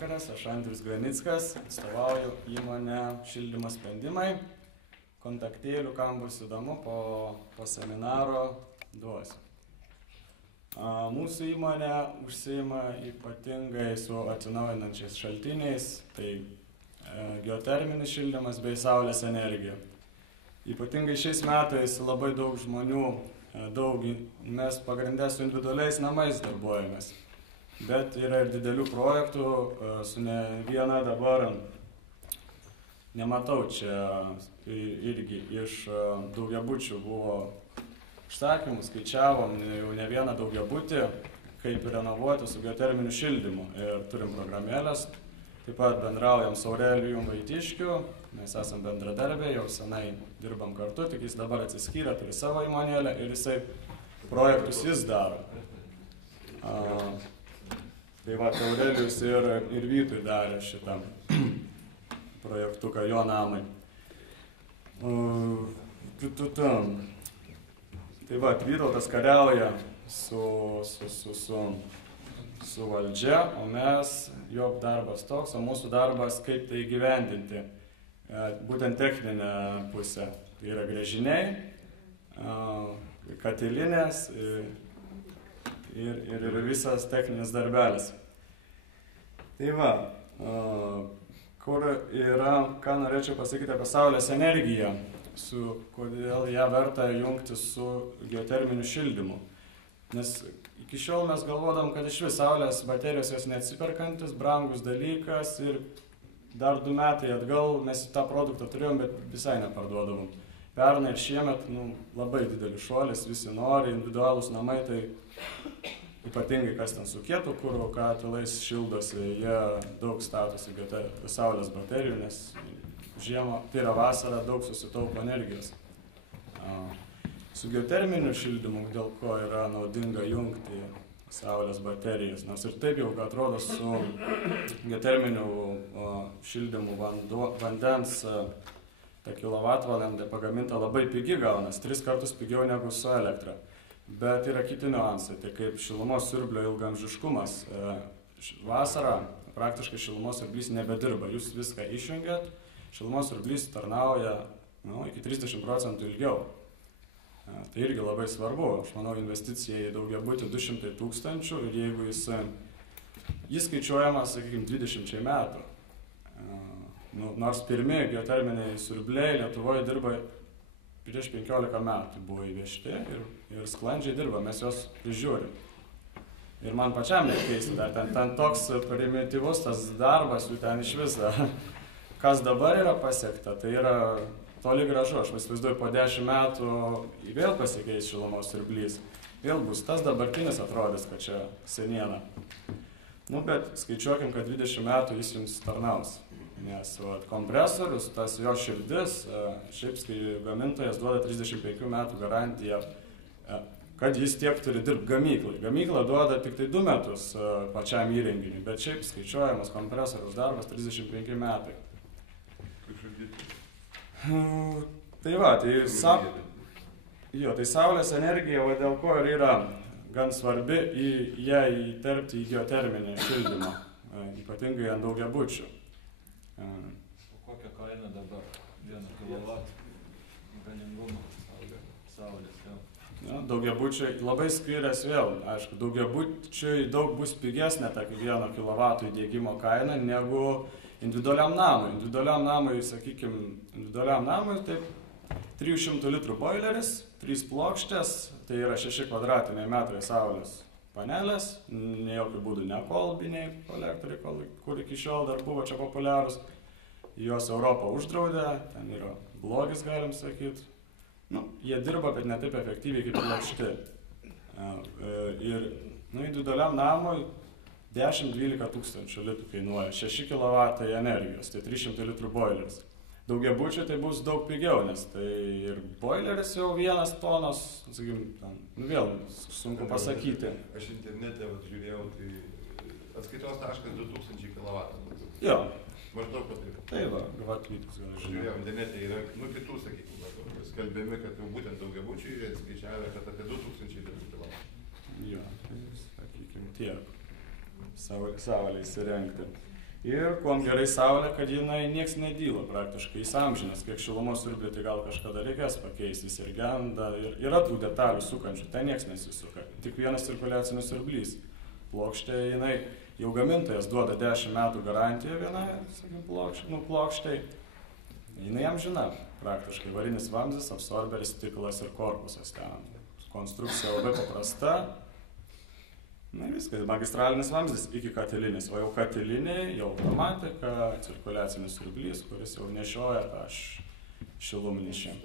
vakaras, aš Andrius Granickas, atstovauju įmonę Šildymo sprendimai. Kontaktėlių, kam bus įdomu, po seminaro duosiu. Mūsų įmonė užsiima ypatingai su atsinaujinančiais šaltiniais, tai geoterminis šildymas bei saulės energija. Ypatingai šiais metais labai daug žmonių, mes pagrindė su individualiais namais darbuojamės. Bet yra ir didelių projektų, su ne viena dabar, nematau čia irgi iš daugiabučių buvo užsakymų, skaičiavom jau ne vieną daugiabutį, kaip renovuoti su geoterminiu šildymu. Ir turim programėlės, taip pat bendraujam su Aurelijum Vaitiškiu, mes esam bendradarbiai, jau senai dirbam kartu, tik jis dabar atsiskyrė, turi savo įmonėlę ir jisai projektus jis daro. Tai va, Aurelijus ir Vytui darė šitą projektuką, jo namai. Tai va, Vytautas kariauja su valdžia, o mes, jo darbas toks, o mūsų darbas kaip tai įgyvendinti, būtent techninę pusę. Tai yra gręžiniai, katilinės ir visas techninis darbelis. Tai va, kur yra, ką norėčiau pasakyti apie saulės energiją, kodėl ją verta jungti su geoterminiu šildymu. Nes iki šiol mes galvodam, kad iš vis saulės baterijos jos neatsiperkantis, brangus dalykas ir dar 2 metai atgal mes tą produktą turėjom, bet visai neparduodavom. Pernai ir šiemet labai didelis šuolis, visi nori, individualūs namai, tai ypatingai kas ten su kietu kuru katilais šildosi, jie daug statosi saulės baterijų, nes žiemą, tai yra vasara, daug susitaupo energijos. Su geoterminiu šildymu, dėl ko yra naudinga jungti saulės baterijas, nors ir taip jau atrodo su geoterminiu šildymu vandens ta kilovatvalandė pagaminta labai pigi gaunas, 3 kartus pigiau negu su elektra. Bet yra kiti niuansai, tai kaip šilumos siurblio ilgaamžiškumas. Vasarą praktiškai šilumos siurblys nebedirba, jūs viską išjungiat, šilumos siurblys tarnauja iki 30% ilgiau. Tai irgi labai svarbu, aš manau, investicija į daugiabutį 200 000 ir jeigu jis skaičiuojamas, sakykime, 20 metų. Nors pirmi geoterminiai siurbliai Lietuvoje dirba prieš 15 metų, buvo įvežti ir sklandžiai dirba, mes juos prižiūrim. Ir man pačiam nekeisti, dar ten toks primityvus tas darbas, jų ten iš viso. Kas dabar yra pasiekta, tai yra toli gražu, aš įsivaizduoju, po 10 metų vėl pasikeis šilumos siurblys. Vėl bus tas dabartinis atrodys, kad čia seniena. Bet skaičiuokim, kad 20 metų jis jums tarnaus. Nes kompresorius, tas jo širdis, šiaip gamintojas duoda 35 metų garantiją, kad jis tiek turi dirbti gamyklai. Gamykla duoda tik tai 2 metus pačiam įrenginiui, bet šiaip skaičiuojamas kompresorius darbas 35 metai. Tai va, tai saulės energija, dėl ko ir yra gan svarbi ją įterpti į geoterminį šildymą, ypatingai ant daugiabučių. O kokia kaina dabar 1 kW galingumo saulės? Daugiabučiai labai skiriasi vėl, aišku, daugiabučiai daug bus pigesnė ta 1 kW įdiegimo kaina negu individualiam namui. Individualiam namui, sakykime, taip 300 litrų boileris, 3 plokštės, tai yra 6 kvadratiniai metrai saulės panelės, ne jokių būdų ne kolbiniai kolektoriai, kur iki šiol dar buvo čia populiarūs. Juos Europą uždraudė, ten yra blogis, galim sakyti. Jie dirba, bet ne taip efektyviai kaip plokšti. Ir individualiam namui 10-12 tūkstančių litrų kainuoja, 6 kW energijos, tai 300 litrų boileris. Daugiabučiai tai bus daug pigiau, nes tai ir boileris jau 1 tonos, sakykime, vėl sunku pasakyti. Aš internete žiūrėjau, tai atskaitos taškas 2000 kW. Jo. Maždaug patrikau. Tai va, Vatvytis gal žinau. Žiūrėjau, internete yra, kitų, sakykime, skelbiami, kad jau būtent daugiabučiai atskaičiavę, kad apie 2000 kW. Jo, tai sakykime tiek. Saulę įsirengti. Ir kuom gerai saulė, kad jinai nieks nedyla praktiškai, jis amžinas, kiek šilumos siurblį, tai gal kažkada reikės pakeisti, jis ir genda, ir yra tų detalių sukančių, ten nieks nesisuka, tik vienas cirkuliacinis siurblys. Plokštė, jinai jau gamintojas duoda 10 metų garantiją vienai, sakykim, plokštei, jinai amžina praktiškai, varinis vamzdis, absorberis, stiklas ir korpusas ten. Konstrukcija labai paprasta. Na viskas, magistralinis vamzdis iki katilinės, o jau katilinė, jau automatika, cirkuliacinis siurblys, kuris jau nešioja tą šiluminį šį.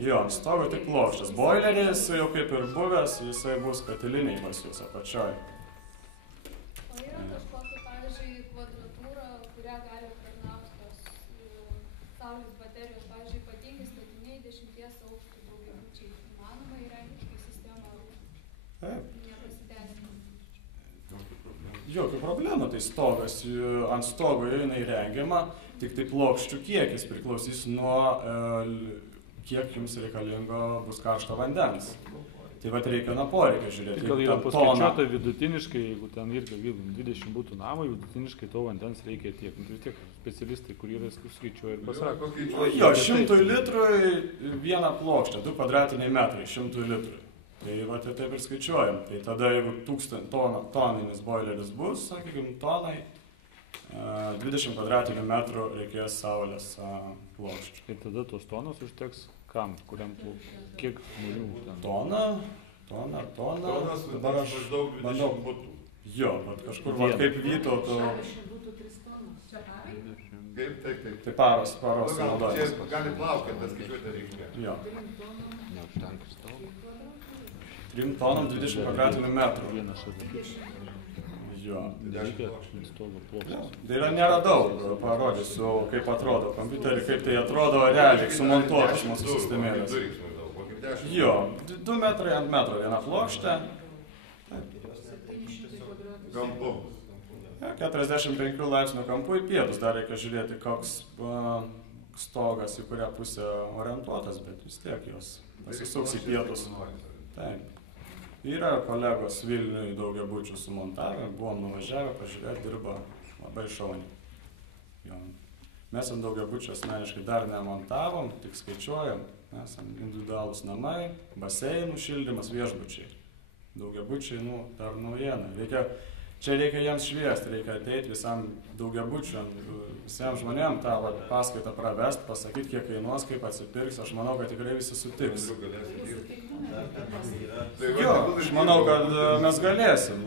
Jo, ant stogo tik plokštas. Boileris jau kaip ir buvęs, jisai bus katiliniai pas jūs apačioj. O yra kažkokia, pavyzdžiui, kvadratūra, kurią gali aptarnauti tos saulės baterijos, pavyzdžiui, ypatingi statiniai 10 aukštų daugiabučiai. Įmanoma įrengti sistemą? Taip. Nepasiteisina. Jokių problemų, tai stogas, ant stogo jinai rengiama, tik tai plokščių kiekis priklausys nuo kiek jums reikalingo bus karšto vandens. Tai vat reikia nuo poreikio žiūrėti. Gal yra paskaičiuota vidutiniškai, jeigu ten irgi 20 būtų namai, vidutiniškai to vandens reikia tiek. Vis tiek specialistai, kurie yra skaičiuoja ir pasako. Jo, 100 litrui vieną plokštę, 2 kvadratiniai metrai 100 litrui. Tai va, tai taip ir skaičiuojam. Tai tada, jeigu 1000 toninis boileris bus, sakykime, tonai, 20 kvadratinių metrų reikės saulės plokščių. Ir tada tos tonos užteks kam? Kuriam kiek žmonių ten? Tona. Tonas Dabar aš maždaug 20 būtų. Jo, bet kažkur, va, kaip Vytauto. Taip. Tai paros naudojimas. Čia gali plaukti, bet skaičiuoti reikia. Jo. 3 tonom 20 kvadratinių metrų. Vieną šalia. Jo. Stogo plokštės. Tai yra nėra daug, parodysiu, kaip atrodo kompiuterį, kaip tai atrodo realiai, sumontuotas mūsų sistemėlės. Jo, 2 metrai ant metro viena plokštė. Kampu. 45 laipsnių kampu į pietus, dar reikia žiūrėti, koks stogas į kurią pusę orientuotas, bet vis tiek jos pasisuks į pietus. Taip. Yra kolegos Vilniui daugiabučių sumontavę, buvom nuvažiavę, pažiūrėti, dirba labai šauniai. Mes ant daugiabučių asmeniškai dar nemontavom, tik skaičiuojam, mes individualūs namai, baseinų šildymas, viešbučiai. Daugiabučiai, dar naujiena. Čia reikia jiems šviesti, reikia ateiti visam daugiabučiam, visiems žmonėm tą paskaitą pravest, pasakyti, kiek kainuos, kaip atsipirks. Aš manau, kad tikrai visi sutiks. Jo, aš manau, kad mes galėsim.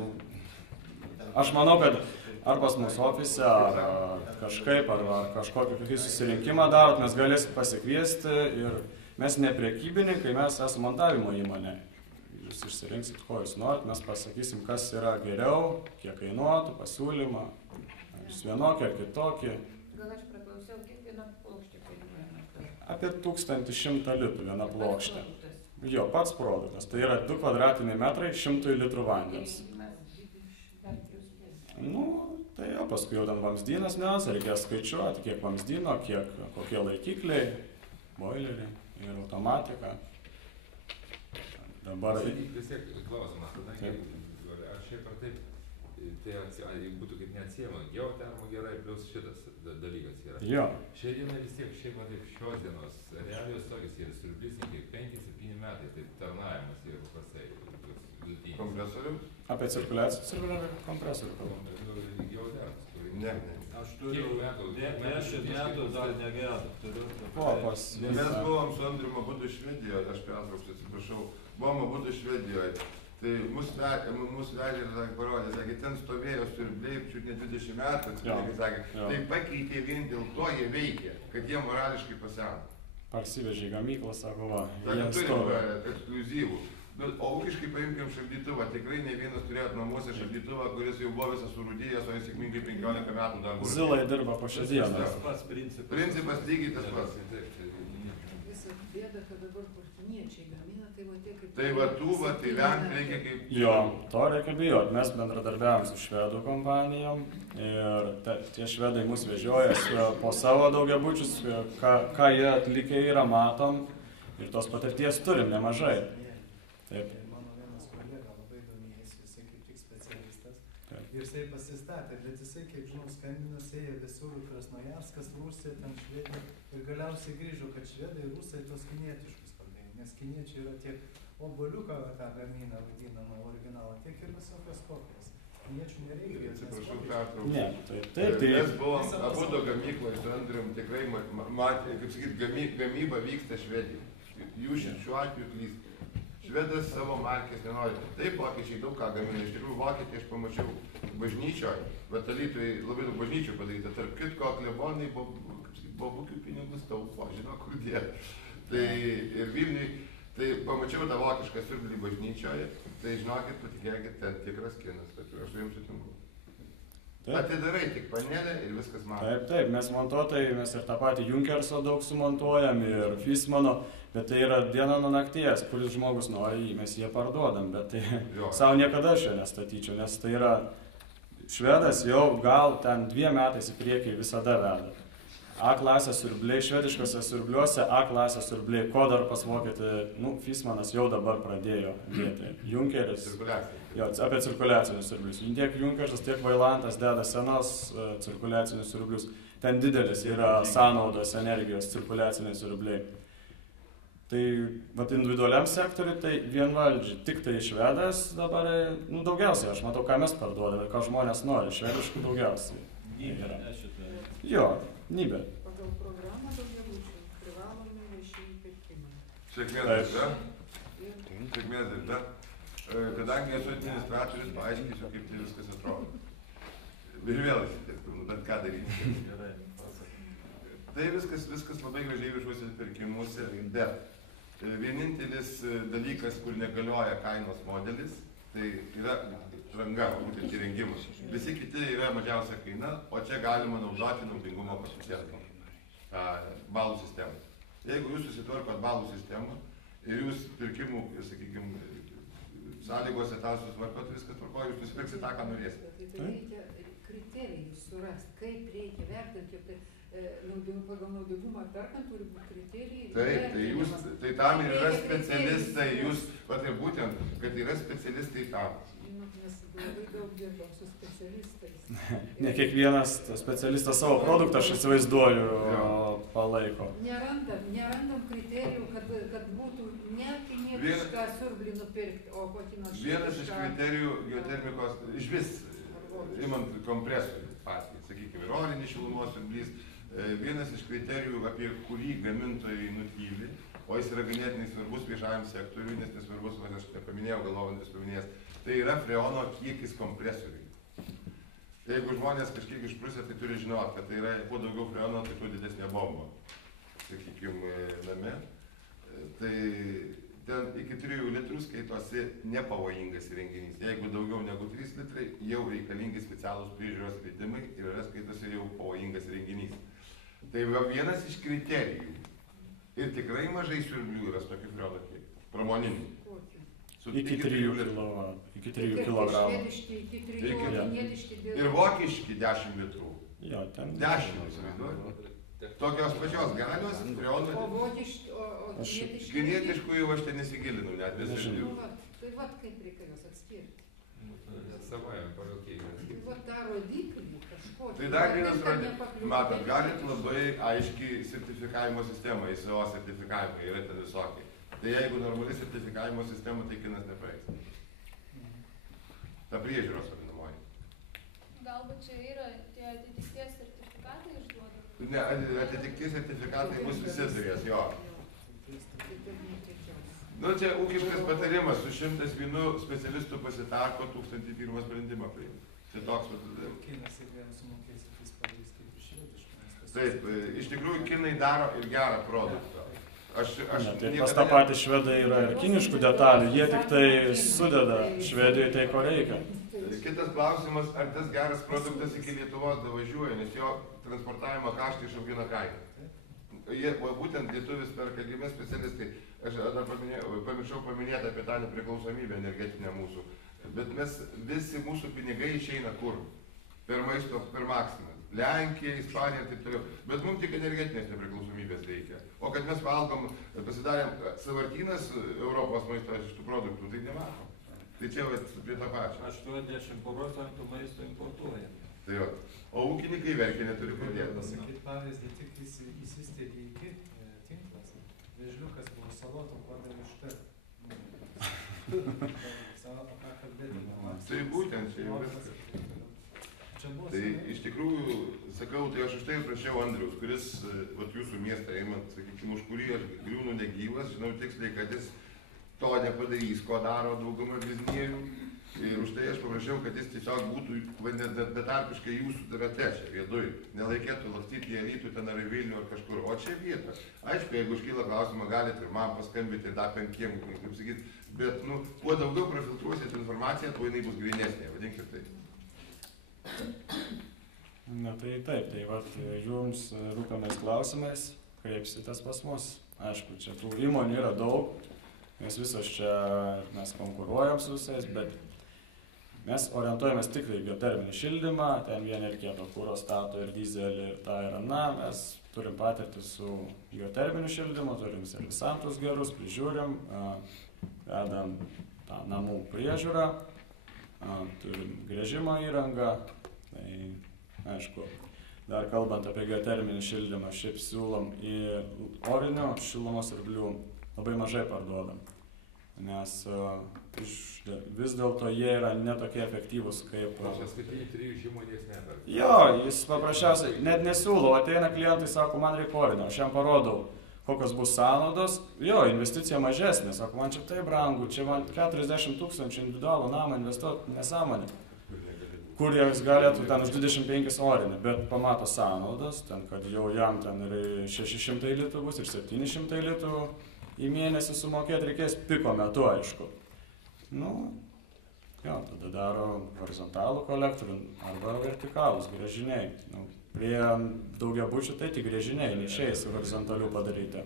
Aš manau, kad ar pas mūsų ofise, ar kažkaip, ar kažkokį susirinkimą darot, mes galėsim pasikviesti ir mes ne prekybininkai, mes esame montavimo įmonė. Jūs išsirinksit, ko jūs norit, mes pasakysim, kas yra geriau, kiek kainuotų, pasiūlymą, jūs vienokį ar kitokį. Gal aš praklausiau, kiek viena plokštė kainuoja? Apie 1100 litrų viena plokštė. Jo, pats produktas. Tai yra 2 kvadratiniai metrai, 100 litrų vandens. Tai jo, paskui jau ten vamzdynas, nes reikės skaičiuoti, kiek vamzdyno, kokie laikikliai, boileriai ir automatika. Dabar... Vis tiek klausimas, kadangi ar šiaip ar taip, tai būtų kaip neatsiejama, geotermo gerai, plus šitas dalykas yra. Jo. Šiai dienai vis tiek, šiaip va taip, šios dienos realijos tokios yra, siurblys iki 5-7 metai, tai tarnavimas yra paprastai vidutinis. Kompresorių? Apie cirkuliaciją kompresorių kalbam. Geotermas, kur... Ne. Aš turiu 10 metų dar negedų. Mes buvom su Andrium abudu Švedijoje, aš pertrauksiu, atsiprašau, buvom abudu Švedijoje. Tai mūsų vedė ir parodė, sakė, ten stovėjo siurbliai čiut ne 20 metų, tai pakeitė vien dėl to jie veikia, kad jie morališkai paseno. Parsivežė gamyklą, sako, va. Sakė, turim ekskliuzyvų. O ūkiškai paimkim šaldytuvą, tikrai ne vienas turėjot namuose šaldytuvą, kuris jau buvo visas surūdėjęs, o jis sėkmingai 15 metų dar buvo. Zilai dirba po šią dieną. Tas pats principas. Principas lygiai tas pats. Visa bėda, kad dabar portiniečiai gamina, tai va tiek kaip... Tai va tų, tai vengt reikia kaip... Jo, to reikia bijoti. Mes bendradarbiavom su švedų kompanijom ir tie švedai mus vežioja po savo daugiabučius, ką jie atlikę yra, matom ir tos patirties turim nemažai. Taip. Mano vienas kolega labai domėjasi, jisai kaip tik specialistas. Ir jisai pasistatė, bet jisai, kiek žinau, Skandinas ėjo visur, Krasnojarskas, Rusija, ten Švedija. Ir galiausiai grįžo, kad švedai ir rusai tos kinietiškus pagaminė. Nes kiniečiai yra tiek obuoliuką tą gamina, vadinamą originalą, tiek ir visokios kopijas. Kiniečių nereikia. Atsiprašau, pertrauksiu. Ne, taip. Mes buvom abudu gamykloje su Andrium, tikrai matė, kaip sakyt, gamyba vyksta Švedijoje. Jūs šiuo atveju klystate. Švedas savo markės nenori. Taip, vokiečiai daug ką gamina. Iš tikrųjų, vokietį aš pamačiau bažnyčioje, bet Alytuje labai daug bažnyčių padaryta. Tarp kitko, klebonai bobukių pinigus taupo, žino, kur dėti. Tai ir Vilniui, tai pamačiau tą vokišką siurblį bažnyčioje, tai žinokit, patikėkit, ten tikras kinas, bet aš su jums sutinku. Atidarai tik panelę ir viskas matoma. Taip, mes montuotojai, mes ir tą patį Junkerso daug sumontuojam ir Fismano, bet tai yra diena nuo nakties, kuris žmogus nori jį, mes jie parduodam, bet tai savo niekada aš jo nestatyčiau, nes tai yra švedas jau gal ten 2 metais į priekį visada veda. A klasės siurbliai, švediškose siurbliuose A klasės siurbliai, ko dar pas vokietį, Fismanas jau dabar pradėjo dėti. Junkeris, jo, apie cirkuliacinius siurblius. Tiek Junkersas, tiek Vailantas deda senos cirkuliacinius siurblius. Ten didelis yra sąnaudos energijos cirkuliaciniai siurbliai. Tai individualiam sektoriui tai vienvaldžiai, tik tai švedas dabar, daugiausiai, aš matau, ką mes parduodame, ką žmonės nori, švediškų daugiausiai. Jo, Nybė. Pagal programą daugiabučių privalomi viešieji pirkimai. Sėkmės darbe. Sėkmės darbe. Kadangi esu administratorius, paaiškinsiu, kaip tai viskas atrodo. Ir vėl įsitėsiu, bet ką daryti. Tai viskas labai gražiai viešuose pirkimuose, bet vienintelis dalykas, kur negalioja kainos modelis, tai yra ranga, būtent įrengimas. Visi kiti yra mažiausia kaina, o čia galima naudoti naudingumo koeficientą, balų sistemą. Jeigu jūs susitvarkot balų sistemą ir jūs pirkimų, sakykime, sąlygose tą susitvarkot, viskas tvarkoja, jūs nusipirksit tą, ką norėsite. Tai reikia kriterijus surasti, kaip reikia vertinti, pagal naudingumą perkant turi būti kriterijai. Taip, tai tam ir yra specialistai, jūs, tai būtent, kad yra specialistai tam. Mes labai daug dirbam su specialistais. Ne kiekvienas specialistas savo produktą, aš įsivaizduoju, palaiko. Nerandam kriterijų, kad būtų ne kinietišką siurblį nupirkti, o kokį nors švedišką. Vienas iš kriterijų geotermikos, iš vis, imant kompresorių patį, sakykime, ir orinį šilumos siurblys, vienas iš kriterijų, apie kurį gamintojai nutyli, o jis yra ganėtinai svarbus viešajam sektoriui, nes nesvarbus, aš nepaminėjau, galvojantis paminėjęs, tai yra freono kiekis kompresoriui. Jeigu žmonės kažkiek išprusė, tai turi žinoti, kad tai yra, kuo daugiau freono, tai tuo didesnė bomba, sakykime, name. Tai ten iki 3 litrų skaitosi nepavojingas įrenginys. Jeigu daugiau negu 3 litrai, jau reikalingi specialūs priežiūros leidimai ir yra skaitosi jau pavojingas įrenginys. Tai vienas iš kriterijų. Ir tikrai mažai siurblių yra su tokiu freono kiekiu. Pramoniniu. Iki 3 kilogramų. Ir vokiški 10 litrų. Jo, ten 10, įsivaizduoju. Tokios pačios galios, freono. O vokiški, o kinietiškų jau aš ten nesigilinau, net visą jų. Tai vat kaip reikia juos atskirti. Savajam pagal kiekį. Tai vat tą rodiklį kažko. Tai dar vienas rodiklis. Matot, galit labai aiškiai sertifikavimo sistemą, ISO sertifikavimai yra ten visokiai. Tai jeigu normali sertifikavimo sistema, tai kinas nepraeis. Ta priežiūros vadinamoji. Galbūt čia yra tie atitikties sertifikatai išduodami? Ne, atitikties sertifikatai bus visi turės, jo. Čia ūkiškas patarimas, su 101 specialistų pasitako 1001 sprendimą priimti. Tai toks patarimas. Kinas, jeigu jam sumokėsit, jis padarys kaip iš švediškų. Taip, iš tikrųjų kinai daro ir gerą produktą. Tai pas tą patį švedai yra ir kiniškų detalių, jie tik tai sudeda Švedijoje tai, ko reikia. Kitas klausimas, ar tas geras produktas iki Lietuvos davažiuoja, nes jo transportavimo kaštai išaugina kainą. Jie, būtent lietuvis perka, mes specialistai, aš dar pamiršau paminėti apie tą nepriklausomybę energetinę mūsų, bet mes visi mūsų pinigai išeina kur? Per maisto, per maksimą. Lenkija, Ispanija ir taip toliau. Bet mums tik energetinės nepriklausomybės reikia. O kad mes valgom, pasidarėm savartynas Europos maisto iš tų produktų, tai nematom. Tai čia vat prie to pačio. 80% maisto importuojame. Tai jo. O ūkininkai verkia, neturi kur dėti. Pasakyti pavyzdį, tik įsisteigė iki tinklas. Vėžliukas buvo salotų, pardavė iškart. Apie ką kalbėti. Tai būtent čia jau viskas. Tai iš tikrųjų, sakau, tai aš už tai prašiau Andriaus, kuris, vat jūsų miestą įmat, sakykime, už kurį aš griūnu negyvas, žinau tiksliai, kad jis to nepadarys, ko daro dauguma biznierių. Ir už tai aš paprašiau, kad jis tiesiog būtų betarpiškai jūsų rate čia vietoj. Nelaikėtų lakstyti į Alytų, ten ar į Vilnių ar kažkur, o čia vieta. Aišku, jeigu iškyla klausimą, galite ir man paskambinti, dar 5, kaip sakyt, bet, nu, kuo daugiau profiltruosit informaciją, tuo jinai bus grynesnė, vadinkit tai. Na tai taip, tai vat jums rūpamais klausimais kreipsitės pas mus. Aišku, čia tų įmonių yra daug, nes visos čia mes konkuruojam su visais, bet mes orientuojamės tik į geoterminį šildymą, ten vieni ir kieto kuro stato ir dizelį ir tą ir aną. Mes turim patirtį su geoterminiu šildymu, turim servisantus gerus, prižiūrim, vedam tą namų priežiūrą, turim gręžimo įrangą. Tai aišku, dar kalbant apie geoterminį šildymą, šiaip siūlom į orinių šilumos siurblių labai mažai parduodam, nes vis dėlto jie yra netokie efektyvūs kaip... Paskutiniai 3 žmonės neperka. Jo, jis paprasčiausiai net nesiūlo, ateina klientai, sako, man reikia orinio, aš jam parodau, kokios bus sąnaudos, jo, investicija mažesnė, sako, man čia tai brangu, čia man 40 000 individualų namą investuoti nesąmonė. Kur jis galėtų ten už 25 orinį, bet pamato sąnaudas, ten, kad jau jam ten ir 600 litų bus, ir 700 litų į mėnesį sumokėti reikės piko metu, aišku. Nu, jo, tada daro horizontalų kolektorių arba vertikalus gręžiniai. Nu, prie daugiabučių tai tik gręžiniai, neišeis horizontalių padaryti.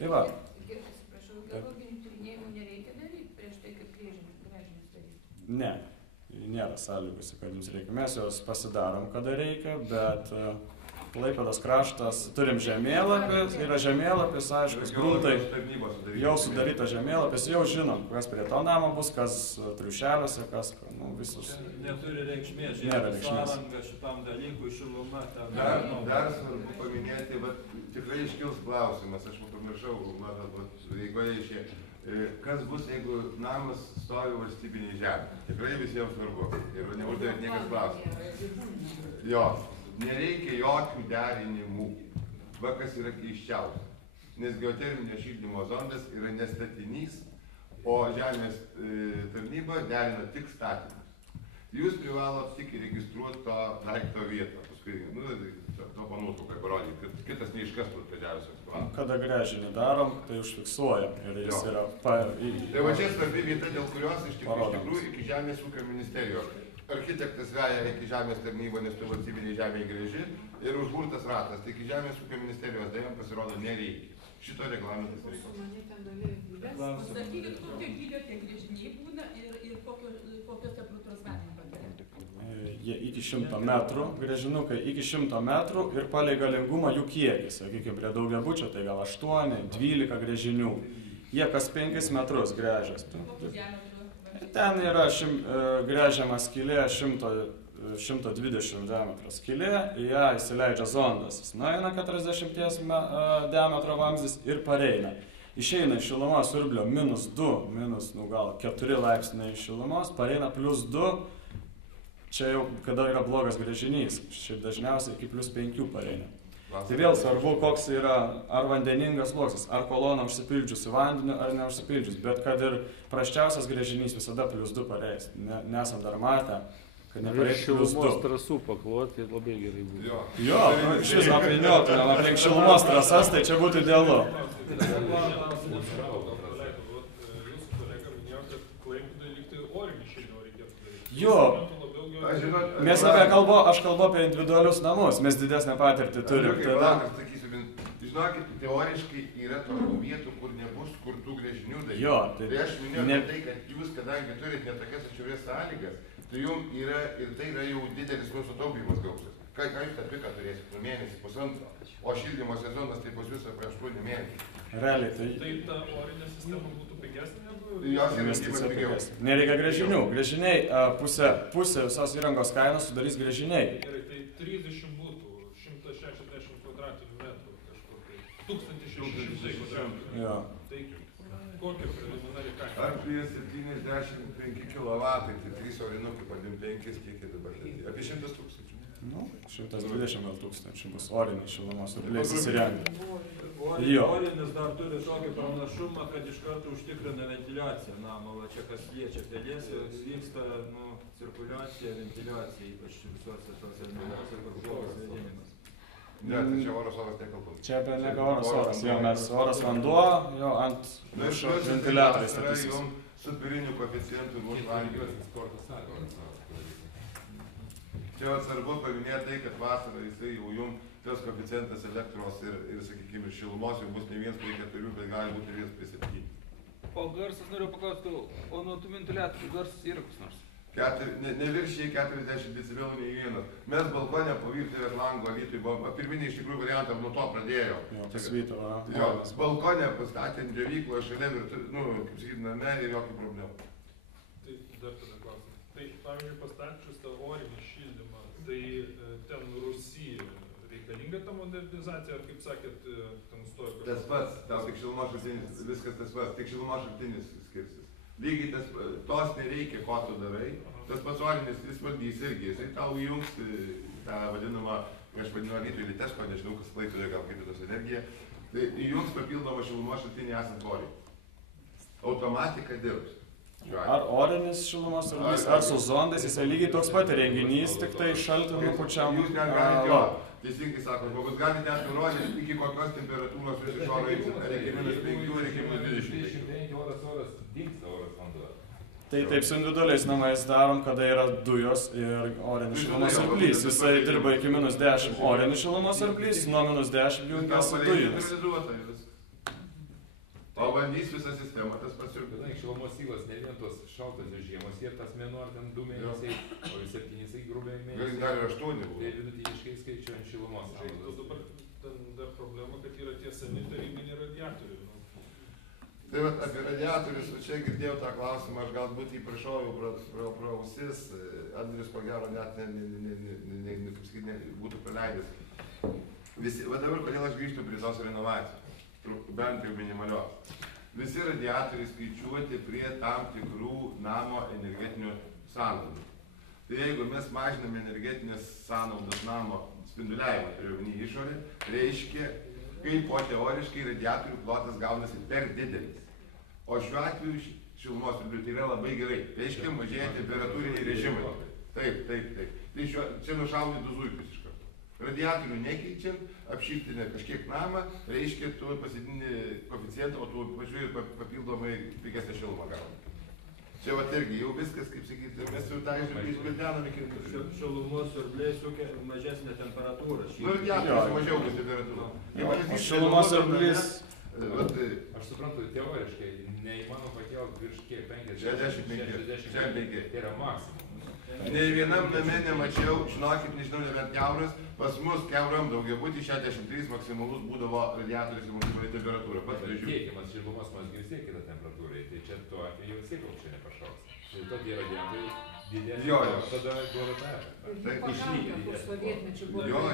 Tai va. Atsiprašau, geologinių tyrinėjimų nereikia daryti prieš tai, kaip gręžinius daryti? Ne. Nėra sąlygos, kad jums reikia. Mes jos pasidarom, kada reikia, bet Klaipėdos kraštas, turim žemėlapis, yra žemėlapis, aiškus, gruntai, jau sudarytas žemėlapis, jau žinom, kas prie to namo bus, kas triušeliuose, kas, nu, visus. Neturi reikšmės, nėra reikšmės. Sąranga šitam dalykui, šiluma, Dar svarbu paminėti, bet tikrai iškils klausimas, aš pamiršau, matot, eigoje išėjo. Kas bus, jeigu namas stovi valstybiniai žemė? Tikrai visiems svarbu. Ir neuždavėt niekas klausimą. Jo, nereikia jokių derinimų. Va kas yra keiščiausia. Nes geoterminio šildymo zondas yra ne statinys, o žemės tarnyba derina tik statinius. Jūs privalot tik įregistruoti to daikto vietą. Paskui, nu, to panuotraukai parodyti, kad kitas neiškastų atvažiavęs. Kada gręžinį darom, tai užfiksuojam ir jis yra... Tai va čia svarbi vieta, dėl kurios iš tikrųjų iki Žemės ūkio ministerijos. Architektas veja iki Žemės tarnybą, nes tu valstybiniai žemėje gręži ir užburtas ratas. Tai iki Žemės ūkio ministerijos dėjom pasirodo nereikia. Šito reglamentas reikia. Pasakykit, kokio gylio tie gręžiniai būna ir kokios temperatūros galim pakelti. Jie iki 100 metrų, gręžinukai iki 100 metrų ir palei galingumą jų kiekis. Sakykime, prie daugiabučio tai gal 8, 12 gręžinių. Jie kas 5 metrus gręžės. Ten yra gręžiama skylė 120 diametro skylė, į ją įsileidžia zondas. Jis nueina 40 diametro vamzdis ir pareina. Išeina iš šilumos siurblio -2, nu gal 4 laipsniai šilumos, pareina +2. Čia jau, kada yra blogas gręžinys, šiaip dažniausiai iki +5 pareina. Tai vėl svarbu, koks yra, ar vandeningas sluoksnis, ar kolona užsipildžiusi vandeniu, ar neužsipildžius. Bet kad ir prasčiausias gręžinys visada +2 pareis. Nesam dar matę, kad nepareis +2. Šilumos trasų pakloti labai gerai būtų. Jo, iš viso apviniotumėm aplink šilumos trasas, tai čia būtų idealu. Jo. Aš kalbu apie individualius namus, mes didesnę patirtį turim. Žinokit, teoriškai yra tokių vietų, kur nebus kurtų gręžinių daryti. Jo, tai aš minėjau tai, kad jūs, kadangi turite netokias atšiaurės sąlygas, tai jums yra, ir tai yra jau didelis mūsų taupymas gausis. Ką jūs tą piką turėsit? Nu mėnesį, pusantro. O šildymo sezonas tai pas jūs apie 8 mėnesį. Realiai tai... Tai ta orinė sistema būtų pigesnė negu... Jos įrengimas pigiau. Nereikia gręžinių. Gręžiniai, pusė visos įrangos kainos sudarys gręžiniai. Gerai, tai 30 būtų 160 kvadratinių metrų kažkur tai. 1600 kvadratinių. Jo. Tai kokia preliminari kaina? Apie 75 kW, tai 3 orinukai, padim 5, kiek dabar. Apie 100 000. Nu, 120 tūkstančių bus oriniai šilumos siurbliais įsirengti. Orinis dar turi tokį pranašumą, kad iš karto užtikrina ventiliaciją namo, va čia kas liečia pelėsį, vyksta cirkuliacija, ventiliacija, ypač visuose tose namuose, kur blogas vėdinimas. Ne, tai čia oras nekalbam. Čia apie nega oras, jau mes oras vanduo, jo ant ventiliatoriais statysis. Supirinių koeficientų mūsų vangiuosis sporto sąlygos. Čia atsarbu paminėti tai, kad vasarą jisai jau jums tas koeficientas elektros ir sakykime, šilumos jau bus ne 1/4, bet gali būti 1/7. O garsas noriu paklausti, o nuo tų ventiliatorių garsas yra kas nors? Neviršiai 40 decibelų nei vienas. Mes balkonę po virtuvės lango Alytui, pirminį iš tikrųjų variantą nuo to pradėjo. Jo, pas Vytuvą. Jo, balkonę pastatė ant džiovyklo, šalia kaip sakyti, name ir jokių problemų. Tai dar tada klausimas. Tai pavyzdžiui, pastačius tą orinį šildymą, tai ten Rusy reikalinga ta modernizacija, ar kaip sakėt, ten stoja? Tas pats, tau tik šilumos šaltinis, viskas tas pats, tik šilumos šaltinis skirsis. Lygiai tos nereikia, ko tu darai. Tas pats orinis, jis valdys irgi, jisai tau įjungs tą vadinamą, aš vadinu Alytui Litesko, nežinau, kas Klaipėdoje gal kaip tos energija, tai įjungs papildomą šilumos šaltinį esant oriai. Automatika dirbs. Ar orinis šilumos siurblys, ar su zondais, jisai lygiai toks pat renginys, tik tai šaltį nupučiam. Jūs net galite jo, teisingai sako, žmogus gali net nurodyti, iki kokios temperatūros jūs iš oro eisit, reikia -5, reikia -20. 25 oras dingsta oras vanduo. Tai taip su individualiais namais darom, kada yra dujos ir orinis šilumos siurblys. Jisai dirba iki -10 orinis šilumos siurblys, nuo -10 jungiasi dujinis. O bandys visą sistemą tas pats ir... Kadangi šilumos įlas ne vien tos šaltosios žiemos, ir tas mėnuo ar ten 2 mėnesiai, o ir 7 grubiai mėnesiai. Gal ir 8 buvo. Tai vidutiniškai skaičiuojant šilumos įlas. Dabar dar problema, kad yra tie seni tarybiniai radiatoriai. Tai vat apie radiatorius, čia girdėjau tą klausimą, aš galbūt jį prašoviau pro ausis, Andrius ko gero net būtų praleidęs. Va dabar, kodėl aš grįžtu prie tos renovacijos? Bent jau minimalios. Visi radiatoriai skaičiuoti prie tam tikrų namo energetinių sąnaudų. Tai jeigu mes mažiname energetinės sąnaudas namo spinduliavimą, turiu išorę, reiškia, kaip po teoriškai radiatorių plotas gaunasi per didelis. O šiuo atveju šilumos siurblių tai yra labai gerai. Reiškia, mažėja temperatūriniai režimai. Taip. Tai čia nušaudytų zuikius iš karto. Radiatorių nekeičiant, apšiltinę kažkiek namą, reiškia, tu pasidini koeficientą, o tu važiuoji papildomai pigesnę šilumą gauni. Čia vat irgi jau viskas, kaip sakyti, mes jau tą išguldenom iki... Šilumos siurbliai sukia mažesnę temperatūrą. Radiatorius mažiau kaip temperatūrą. Šilumos siurblys... Aš suprantu, teoriškai neįmanoma pakelti virš kiek 50-60, tai yra maksimum. Nei vienam name nemačiau, žinokit, nežinau, nebent kiauras, pas mus kiauram daugiabutį 63 maksimalus būdavo radiatorius ir maksimaliai temperatūra. Tiekiamas šilumos mazgis tiek yra temperatūrai, tai čia tuo atveju vis tiek aukščiau nepašauks. Tai tokie radiatoriai didesni, tada duoda tą efektą. Išlygti. Jo.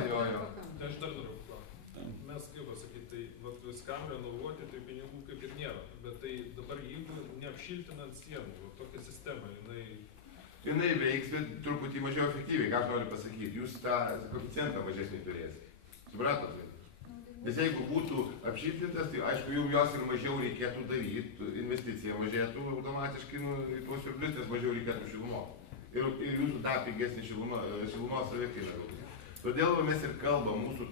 Tai aš dar noriu paklausti. Mes, kaip pasakyti, tai viskam renovuoti, tai pinigų kaip ir nėra. Bet tai dabar jeigu neapšiltinant sienų, tokia sistema, jinai veiks, bet truputį mažiau efektyviai, ką aš noriu pasakyti. Jūs tą koeficientą mažesnį turėsite. Supratot? Nes jeigu būtų apšiltintas, tai aišku, jums jos ir mažiau reikėtų daryti, investicija mažėtų automatiškai į tuos siurblius, nes mažiau reikėtų šilumos. Ir jūsų tą pigesnį šilumos savikainą. Todėl mes ir kalbam, mūsų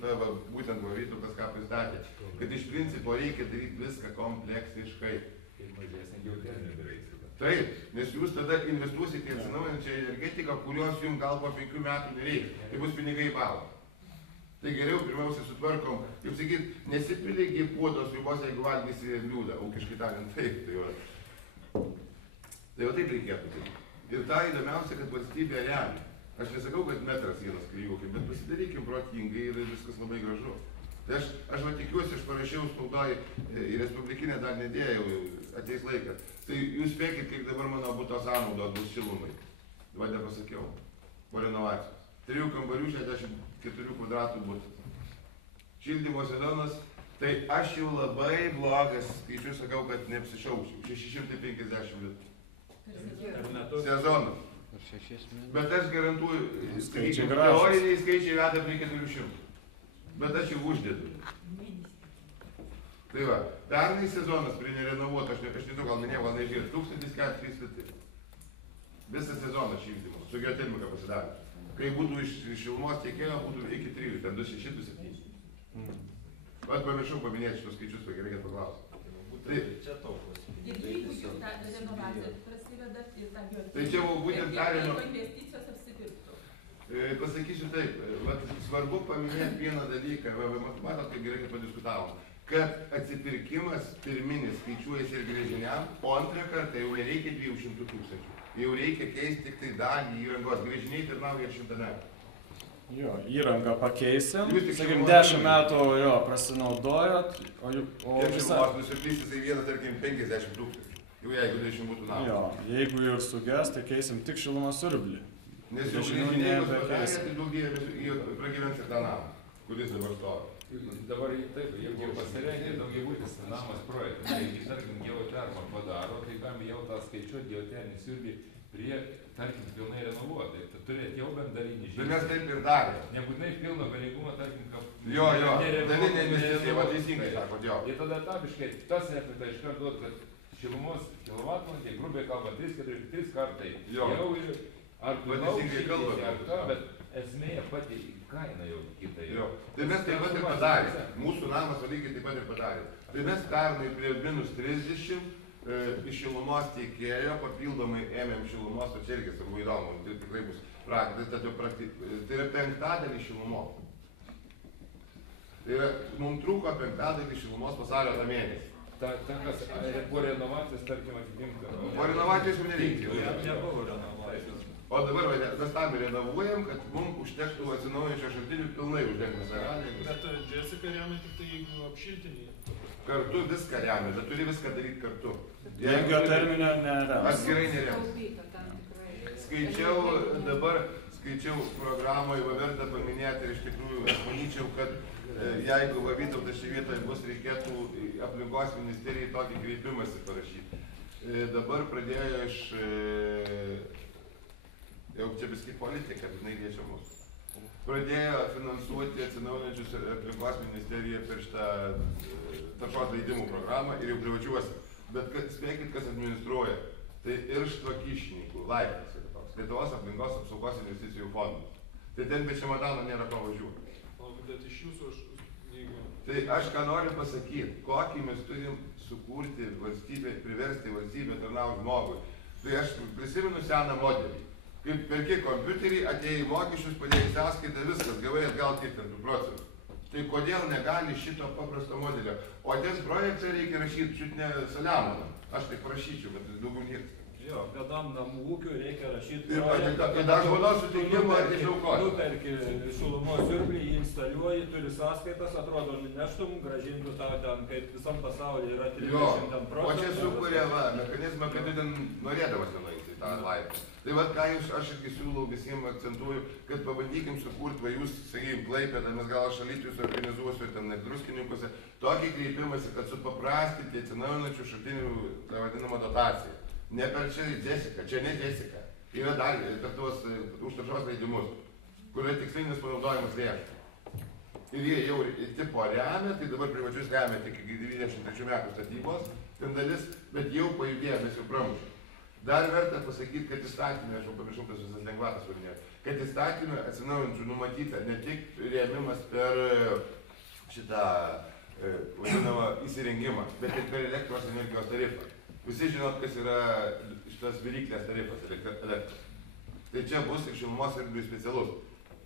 būtent Vytautas ką pristatė, kad iš principo reikia daryti viską kompleksiškai. Kaip mažesnė geoterminė beveik. Taip, nes jūs tada investuosite į atsinaujinančią energetiką, kurios jums gal po 5 metų nereikia. Tai bus pinigai balo. Tai geriau pirmiausia sutvarkom, kaip sakyt, nesipiligi puodos ribos, jeigu valgysi bliūdą, ūkiškai tariant, taip, tai jau. Tai jau taip reikėtų. Ir tą įdomiausia, kad valstybė remia. Aš nesakau, kad metras vienas klijuokim, bet pasidarykim protingai ir viskas labai gražu. Tai aš tikiuosi, aš parašiau spaudoj į Respublikinę dar nedėjau, ateis laikas. Tai jūs spėkit, kiek dabar mano buto sąnaudos bus šilumai. Va, nepasakiau. Po renovacijos. 3 kambarių 64 kvadratų butas. Šildymo sezonas, tai aš jau labai blogas skaičius sakau, kad neapsišaukčiau. 650 litrų. Sezonas. Bet aš garantuoju, teoriniai skaičiai veda prie 400. Bet aš jau uždedu. Tai va, pernai sezonas prie nerenovuoto, aš nežinau, gal minėjau, gal nežiūrėjau, 1403 litrai. Visą sezoną šildymo, su geotermika pasidarė. Kai būtų iš šilumos tiekėjo, būtų iki 3, ten 2,6-2,7. Vat pamiršau paminėti šitus skaičius, tai reikia paklausti. Tai čia taupos. Ir jeigu jau ta renovacija prasideda ir ta geotermika. Tai čia būtent ta renovacija. Investicijos apsipirktų. Pasakysiu taip, svarbu paminėti vieną dalyką, matot, kaip gerai, kad padiskutavom, kad atsipirkimas pirminis skaičiuojasi ir grėžiniam, o antrą kartą jau nereikia 200 000. Jau reikia keisti tik tai dalį įrangos, grėžiniai tarnauja 100 metų. Jo, įrangą pakeisim, sakykim, 10 metų jo prasinaudojot, o kiek šilumos nusiplysis, tai vienas, tarkim, 50 000, jau jeigu 20 būtų namų. Jo, jeigu ir suges, tai keisim tik šilumos siurblį. Nes jau grėžiniai padarė, tai daug jie pragyvens ir tą namą, kuris dabar stovi. Dabar taip, jeigu pasirengia daugiabutis namas projektą, jeigu, tarkim, geotermą padaro, tai galime jau tą skaičiuoti geoterinį siurblį prie, tarkim, pilnai renovuotai. Turėti jau bent dalinį žymį. Bet mes taip ir darė. Nebūtinai pilno galingumą, tarkim, kaip... Jo, dalinė investicija, va teisingai sakot, jo. Ir tada tabiškai tas efektą iškart duot, kad šilumos kilovatvalandė, grubiai kalbant, 3 kartai jau ir... Ar teisingai kalbant, ar ką, bet esmė pati kaina jau kitai. Tai mes taip pat ir padarė. Mūsų namas lygiai taip pat ir padarė. Tai mes pernai prie -30 iš šilumos tiekėjo papildomai ėmėm šilumos, o čia irgi savo įdomu, tai tikrai bus praktika. Tai yra 5% šilumos. Tai yra, mums trūko 5% šilumos vasario tą mėnesį. Ta kas po renovacijos, tarkim, atitinka. Po renovacijos jau nereikia. Nebuvo renovacijos. O dabar mes tam renovuojam, kad mums užtektų atsinaujinančio šaltinių pilnai uždengti visą ralį. Bet Jessica remia tik tai, jeigu apšiltinį. Kartu viską remia, bet turi viską daryti kartu. Jeigu geoterminio nerems. Atskirai nerems. Skaičiau programoje, va verta paminėti ir iš tikrųjų aš manyčiau, kad jeigu va Vytautas šį vietoj bus, reikėtų aplinkos ministerijai tokį kreipimąsi parašyti. Dabar pradėjo iš... Jau čia viskai politika, jinai liečia mus. Pradėjo finansuoti atsinaujinančius aplinkos ministeriją per šitą taršos leidimų programą ir jau privačiuosi. Bet spėkit, kas administruoja. Tai Irštvo Kyšininkų laiptas yra toks. Lietuvos aplinkos apsaugos investicijų fondas. Tai ten be čemadano nėra ko važiuoti. Bet iš jūsų Tai aš ką noriu pasakyti, kokį mes turim sukurti valstybę, priversti valstybę tarnauti žmogui. Tai aš prisimenu seną modelį. Kaip perki kompiuterį, atėjai mokesčius, padėjai sąskaitą, viskas, gavai atgal kiek ten tų procentų. Tai kodėl negali šito paprasto modelio? O ties projektą reikia rašyti čiut ne Saliamoną. Aš tai prašyčiau, bet daugiau niekas. Jo, vienam namų ūkiui reikia rašyti projektą. Tai dar žmonos sutikimo ar nežinau ko. Nuperki šilumos siurblį, jį instaliuoji, turi sąskaitas, atrodo, neštum, gražintų tau ten, kaip visam pasaulyje yra 30 procentų. O čia sukuria mechanizmą, kad tu ten norėdamas nenueisi tą laipą. Tai vat ką aš irgi siūlau visiems akcentuoju, kad pabandykim sukurti, va jūs, sakykime, Klaipėdą, mes gal aš Alytijus organizuosiu ir ten Druskininkuose, tokį kreipimąsi, kad supaprastinti atsinaujinančių šaltinių, tą vadinamą dotaciją. Ne per čia Jessica, čia ne Jessica. Yra dar per tuos užtaršos leidimus, kur yra tikslinis panaudojimas lėšų. Ir jie jau tipo remia, tai dabar privačius remia tik iki 23 metų statybos, ten dalis, bet jau pajudėjo, mes jau pramušėm. Dar verta pasakyti, kad įstatymė, aš jau pamiršau tas visas lengvatas paminėti, kad įstatymė atsinaujinčių numatyta ne tik rėmimas per šitą vadinamą įsirengimą, bet ir per elektros energijos tarifą. Visi žinot, kas yra šitas viryklės tarifas elektros. Tai čia bus ir šilumos siurbliui specialus.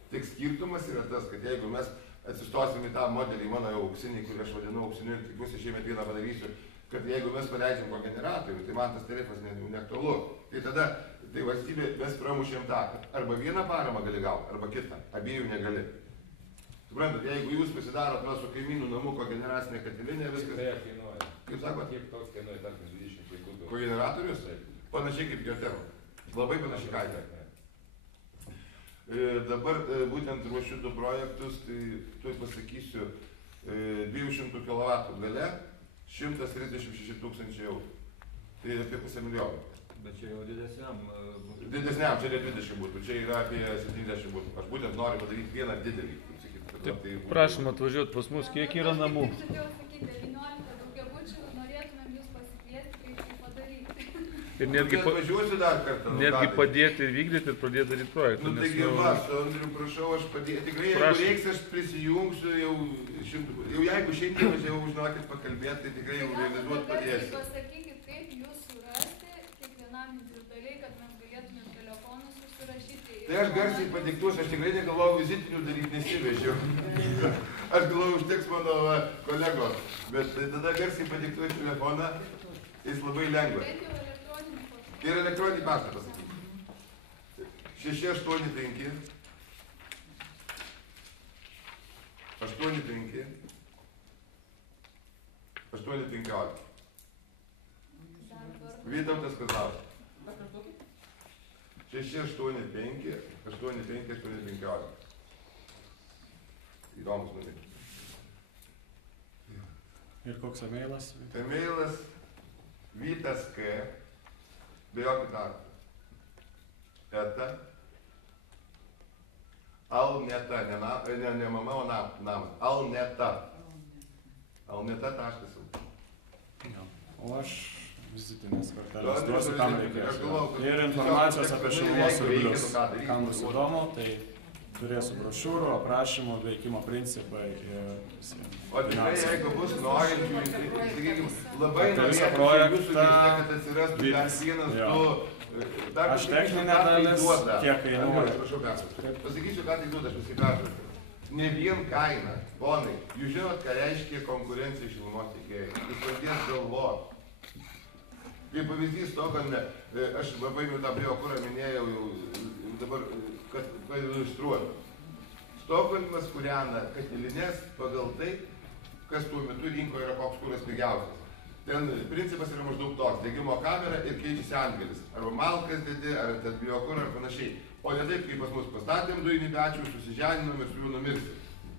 Tik skirtumas yra tas, kad jeigu mes atsistosim į tą modelį, mano jau auksinį, kurį aš vadinu auksiniu ir tikiuosi šiemet vieną padarysiu, kad jeigu mes paleidžiam po generatorių, tai man tas tarifas neaktualu. Tai tada Tai valstybė, mes pramušėm tą, arba vieną paramą gali gauti, arba kitą, abiejų negali. Suprantat, jeigu jūs pasidarot su kaimynų namuko generacinė katilinė, viskas... Tai kainuoja. Kaip sakot? Kiek toks kainuoja, tarkim, 20 vaikų? Kogeneratorius? Panašiai kaip geotermo. Labai panašiai kaitė. Dabar būtent ruošiu du projektus, tai tuoj pasakysiu, 200 kW gale, 136 000 eurų. Tai apie $500 000. Bet čia jau didesniam būtų. Didesniam, čia ne 20 būtų, čia yra apie 70 būtų. Aš būtent noriu padaryti vieną didelį. Taip, prašom atvažiuoti pas mus, kiek yra namų. Aš tik norėjau sakyti, 19 daugiabučių, norėtumėm jūs pasikviesti, kaip tai padaryti. Ir netgi, atvažiuosiu dar kartą. Netgi padėti vykdyti ir pradėti daryti projektą. Nu taigi va, su Andriu prašau, aš padėti. Tikrai, jeigu reiks, aš prisijungsiu, jau jeigu šiandien važiavau, žinokit, pakalbėti, tai tikrai jau realizuot padėsiu. Pasakykit, kaip jūs surasti kiekvienam individualiai, kad mes galėtumėm telefonus susirašyti. Tai aš garsiai padiktuosiu, aš tikrai negalvojau vizitinių daryti, nesivežiau. Aš galvojau, užteks mano kolegos, bet tada garsiai padiktuosiu telefoną, jis labai lengva. Ir elektroninį paštą pasakyti. 685 85 815. Vytautas Kazlauskas. 685 85 815. Įdomus numeris. Ir koks emailas? Emailas Vytas K. Be jokio tarpo. Eta. Alneta. Ne mama, o namas. Alneta. Alneta.lt. O aš vizitinės kortelės duosiu, kam reikės. Ir informacijos apie šilumos siurblius. Kam bus įdomu, tai turėsiu brošiūrų, aprašymų, veikimo principai ir visiems. O tikrai, jeigu bus norinčių, sakykime, labai visą projektą, kad atsirastų dar vienas, du... Aš techninė dalis, kiek kainuoja. Pasakysiu, ką tai duoda, aš pasikartosiu. Ne vien kaina, ponai, jūs žinot, ką reiškia konkurencija šilumos tiekėjai. Jūs pradės galvoti. Kaip pavyzdys to, kad aš paėmiau tą biokurą, minėjau jau dabar, kad iliustruoju. Stokholmas kūrena katilinės pagal tai, kas tuo metu rinkoje yra koks kuras pigiausias. Ten principas yra maždaug toks, degimo kamera ir keičiasi antgalis. Arba malkas dedi, ar ten biokurą, ar panašiai. O ne taip, kaip pas mus pastatėm dujinį pečių, susiženinom ir su jų numirsim.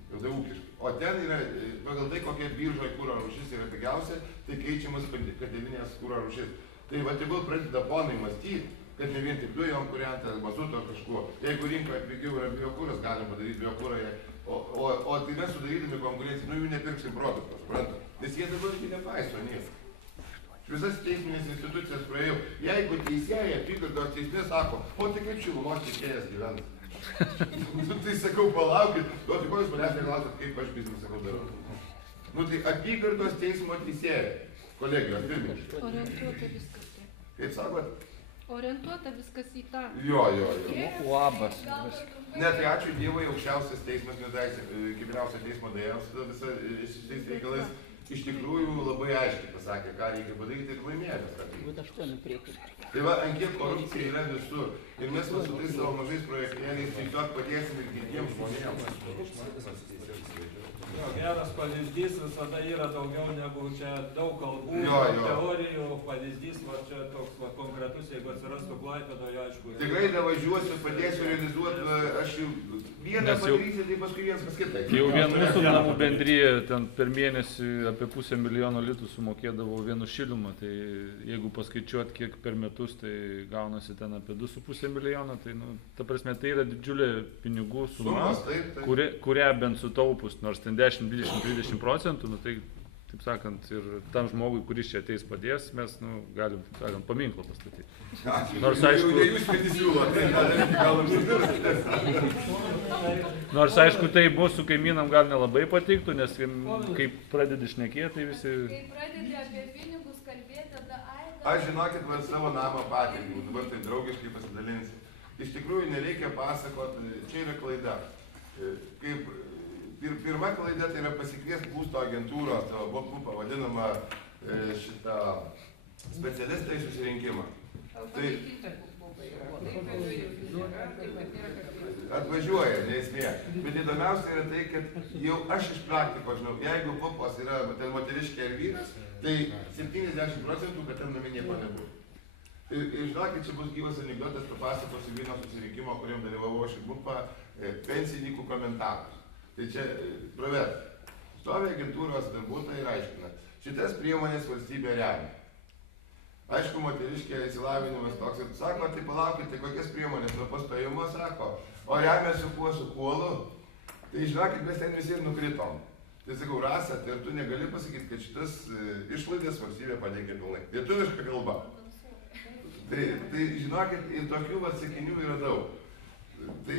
Jau tai ūkiškai. O ten yra, pagal tai, kokia biržoje kūro rūšis yra pigiausia, tai keičiamas katilinės kūro rūšis. Tai va, tegul pradeda ponai mąstyti, kad ne vien tik dujom kuriantą, mazuto kažkuo. Jeigu rinkoje pigiau yra biokūras, galim padaryti biokūrą, o tai mes sudarydami konkurenciją, jų nepirksim produktų, suprantat? Nes jie dabar iki nepaiso nieko. Visas teisminės institucijas praėjau. Jeigu teisėjai apygardos teismė sako, o tai kaip šilumos tiekėjas gyvena. Tai sakau, palaukit, o tai ko jūs manęs neklausot, kaip aš biznis sakau darau. Tai apygardos teismo teisėjai, kolegijos pirmininkai. Orientuota viskas. Kaip sakot? Orientuota viskas į tą. Jo. Labas. Ne, tai ačiū Dievui, aukščiausias teismas, kibiriausio teismo daėjos visais reikalais. Iš tikrųjų labai aiškiai pasakė, ką reikia padaryti ir laimėjo. Tai va, ant kiek korupcija yra visur. Ir mes su tais savo mažais projektėliais tiesiog padėsim ir kitiems žmonėms. Geras pavyzdys visada yra daugiau negu čia daug kalbų, teorijų, pavyzdys, va čia toks va, konkretus, jeigu atsirastų Klaipėdoje, aišku. Tikrai nevažiuosiu, padėsiu realizuoti, aš jau vieną padarysiu, tai paskui vienas pas kitą. Jau vien mūsų namų bendryje ten per mėnesį apie 500 000 litų sumokėdavo vienu šilumą, tai jeigu paskaičiuot kiek per metus, tai gaunasi ten apie 2,5 milijono, tai nu, ta prasme tai yra didžiulė pinigų suma, kurią bent sutaupus, nors ten 10, 20, 30%, nu tai, taip sakant, ir tam žmogui, kuris čia ateis padės, mes, nu, galim, taip sakant, paminklą pastatyti. Nors, aišku, tai bus su kaimynam gal nelabai patiktų, nes kaip pradedi šnekėti, tai visi... Kai pradedi apie pinigus kalbėti, tada Aš žinokit, man savo namą patirtį, dabar tai draugiškai pasidalinsiu. Iš tikrųjų, nereikia pasakoti, čia yra klaida. Kaip pirma klaida tai yra pasikviesti būsto agentūros, BOPU pavadinamą šitą specialistą į susirinkimą. Tai Atvažiuoja, neesmė. Bet įdomiausia yra tai, kad jau aš iš praktikos žinau, jeigu popas yra ten moteriškė ir vyras, tai 70% kad ten namie nieko nebūtų. Ir žinokit, čia bus gyvas anekdotas, papasakosiu vieno susirinkimo, kuriam dalyvavau aš ir Bumpa, pensininkų komentarus. Tai čia pravers. Stovi agentūros darbuotojai ir aiškina, šitas priemonės valstybė remia. Aišku, moteriškė įsilavinimas toks ir sako, tai palaukite, kokias priemonės nuo pastojimo sako, o remia su kuo, su kuolu. Tai žinokit, mes ten visi ir nukritom. Tai sakau, Rasa, tai tu negali pasakyti, kad šitas išlaidas valstybė padengia pilnai. Lietuviška kalba. Tai žinokit, ir tokių atsakinių yra daug. Tai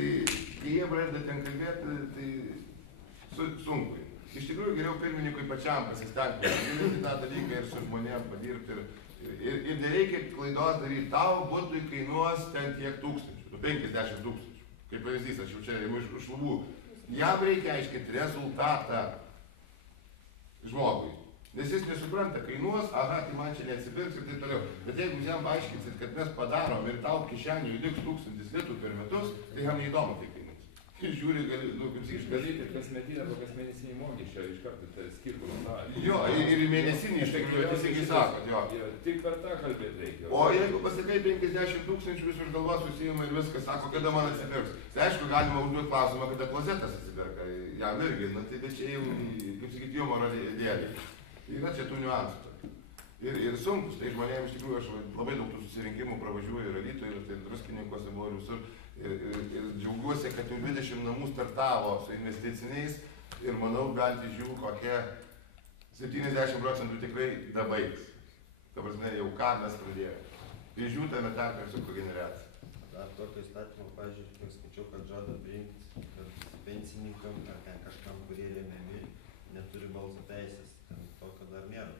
kai jie pradeda ten kalbėti, tai sunku. Iš tikrųjų, geriau pirmininkui pačiam pasistengti, daryti tą dalyką ir su žmonėm padirbti. Ir nereikia klaidos daryti, tau būtui kainuos ten tiek tūkstančių, 50 tūkstančių. Kaip pavyzdys, aš jau čia iš lubų. Jam reikia aiškinti rezultatą žmogui. Nes jis nesupranta, kainuos, aha, tai man čia neatsipirks ir taip toliau. Bet jeigu jam paaiškinsit, kad mes padarom ir tau kišenių liks 1000 litų per metus, tai jam neįdomu tai kainuos. Ir žiūri, kaip sakyš, Galite kasmetinę arba kasmėnesinį mokesčio iš karto skirtumą dalį. Jo, ir mėnesinį iš tikrųjų, teisingai sakot, jo. Tik per tą kalbėti reikia. O jeigu pasakai 50 tūkstančių vis už galvos susijimą ir viskas, sako, kada man atsipirks. Tai aišku, galima užduoti klausimą, kada klozetas atsipirka. Jam irgi, tai bet čia jau, kaip sakyti, jumoro dėlė. Yra čia tų niuansų. Ir sunkus, tai žmonėms iš tikrųjų aš labai daug tų susirinkimų pravažiuoju ir Alytuje, ir Druskininkuose buvo ir visur. Ir džiaugiuosi, kad jau 20 namų startavo su investiciniais ir manau, bent iš jų kokie 70% tikrai dabaigs. Ta prasme, jau ką mes pradėjome. Iš jų tame tarpe ir su kogeneracija. Dar tokio įstatymo, pavyzdžiui, skaičiau, kad žada priimti, kad pensininkam ar ten kažkam, kurie remiami, neturi balso teisės. Tokio dar nėra.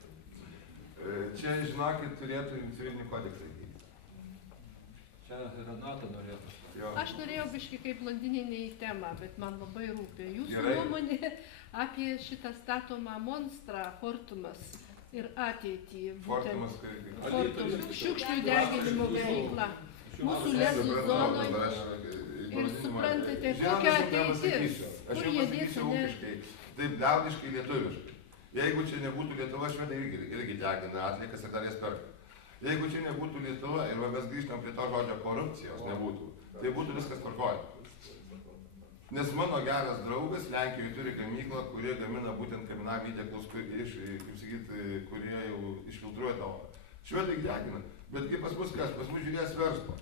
Čia, žinokit, turėtų civilinį kodeksą įgyti. Čia Renata norėtų. Aš norėjau biškai kaip blondinė į temą, bet man labai rūpė. Jūsų Gerai. nuomonė apie šitą statomą monstrą Fortumas ir ateitį. Fortumas, Šiukšlių deginimo veikla. Mūsų lesų zonoje. Ir suprantate, kokia ateitis. Kur jie dėsi, ne? Taip liaudiškai lietuviškai. Jeigu čia nebūtų Lietuva, švedai irgi degina atliekas ir dar jas perka. Jeigu čia nebūtų Lietuva ir mes grįžtam prie to žodžio korupcijos nebūtų, tai būtų viskas tvarkoje. Nes mano geras draugas Lenkijoje turi gamyklą, kurie gamina būtent kaminavimo įdėklus, kurie jau išfiltruoja tą orą. Švedai degina, bet kaip pas mus kas, pas mus žiūrės verslo.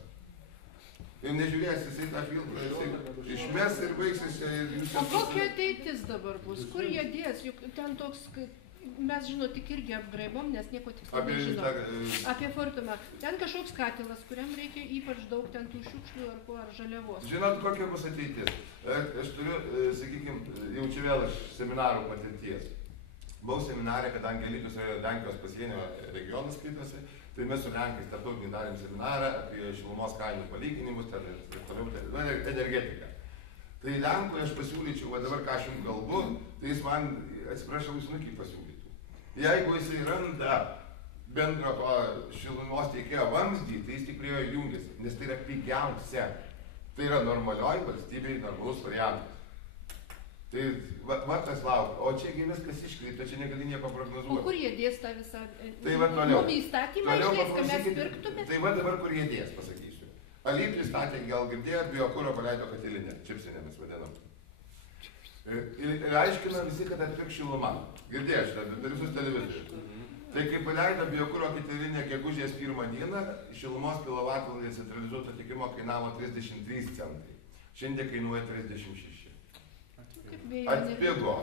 Ir nežiūrės, jisai tą filtrą, jisai išmes ir baigsis. O kokia ateitis dabar bus? Kur jie dės? Juk ten toks, mes žinot, tik irgi apgraibom, nes nieko tiksliai nežinom. Apie Fortumą. Ten kažkoks katilas, kuriam reikia ypač daug ten tų šiukšlių ar žaliavos. Žinot, kokia bus ateitis? Aš turiu, sakykime, jau čia vėl iš seminarų patirties. Buvau seminarė, kadangi Alytus yra Lenkijos pasienio regionas skaitosi. Tai mes su Lenkais tarptautinį darėm seminarą apie šilumos kainų palyginimus, ten ir toliau, energetiką. Tai Lenkui aš pasiūlyčiau, va dabar ką aš jums kalbu, tai jis man, atsiprašau, jis nukį pasiūlytų. Jeigu jisai randa bendro to šilumos teikėjo vamzdį, tai jis tik prie jo jungiasi, nes tai yra pigiausia. Tai yra normalioj valstybėj normalus variantas. Tai va tas laukia, o čiagi viskas iškreipta, čia negali nieko prognozuoti. O kur jie dės tą visą tai va toliau. Įstatymą išdės, kad mes pirktume? Tai va dabar kur jie dės, pasakysiu. Alytui statė, gal girdėjot, biokuro paleido katilinę, čipsinėmis vadinam. Ir aiškina visi, kad atpirks šilumą. Girdėjau šitą, per visus televizorius. Tai kai paleido biokuro katilinę gegužės 1 dieną, šilumos kilovatvalandė centralizuoto tiekimo kainavo 33 centai. Šiandien kainuoja 36. Atpigo.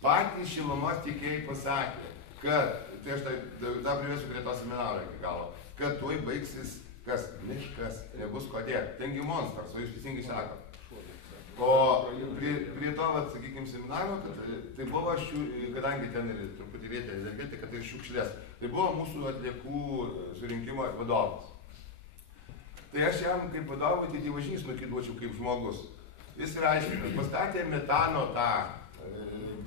Patys šilumos tiekėjai pasakė, kad, tai aš tą privesiu prie to seminaro iki galo, kad tuoj baigsis kas miškas, nebus kodėl. Tengi monstras, o jūs teisingai sakot. O prie to, sakykime, seminaro, tai buvo, kadangi ten ir truputį vietė energetika, tai šiukšlės, tai buvo mūsų atliekų surinkimo vadovas. Tai aš jam kaip vadovui, tai dievažys nukiduočiau kaip žmogus. Jis yra aiškinas, pastatė metano tą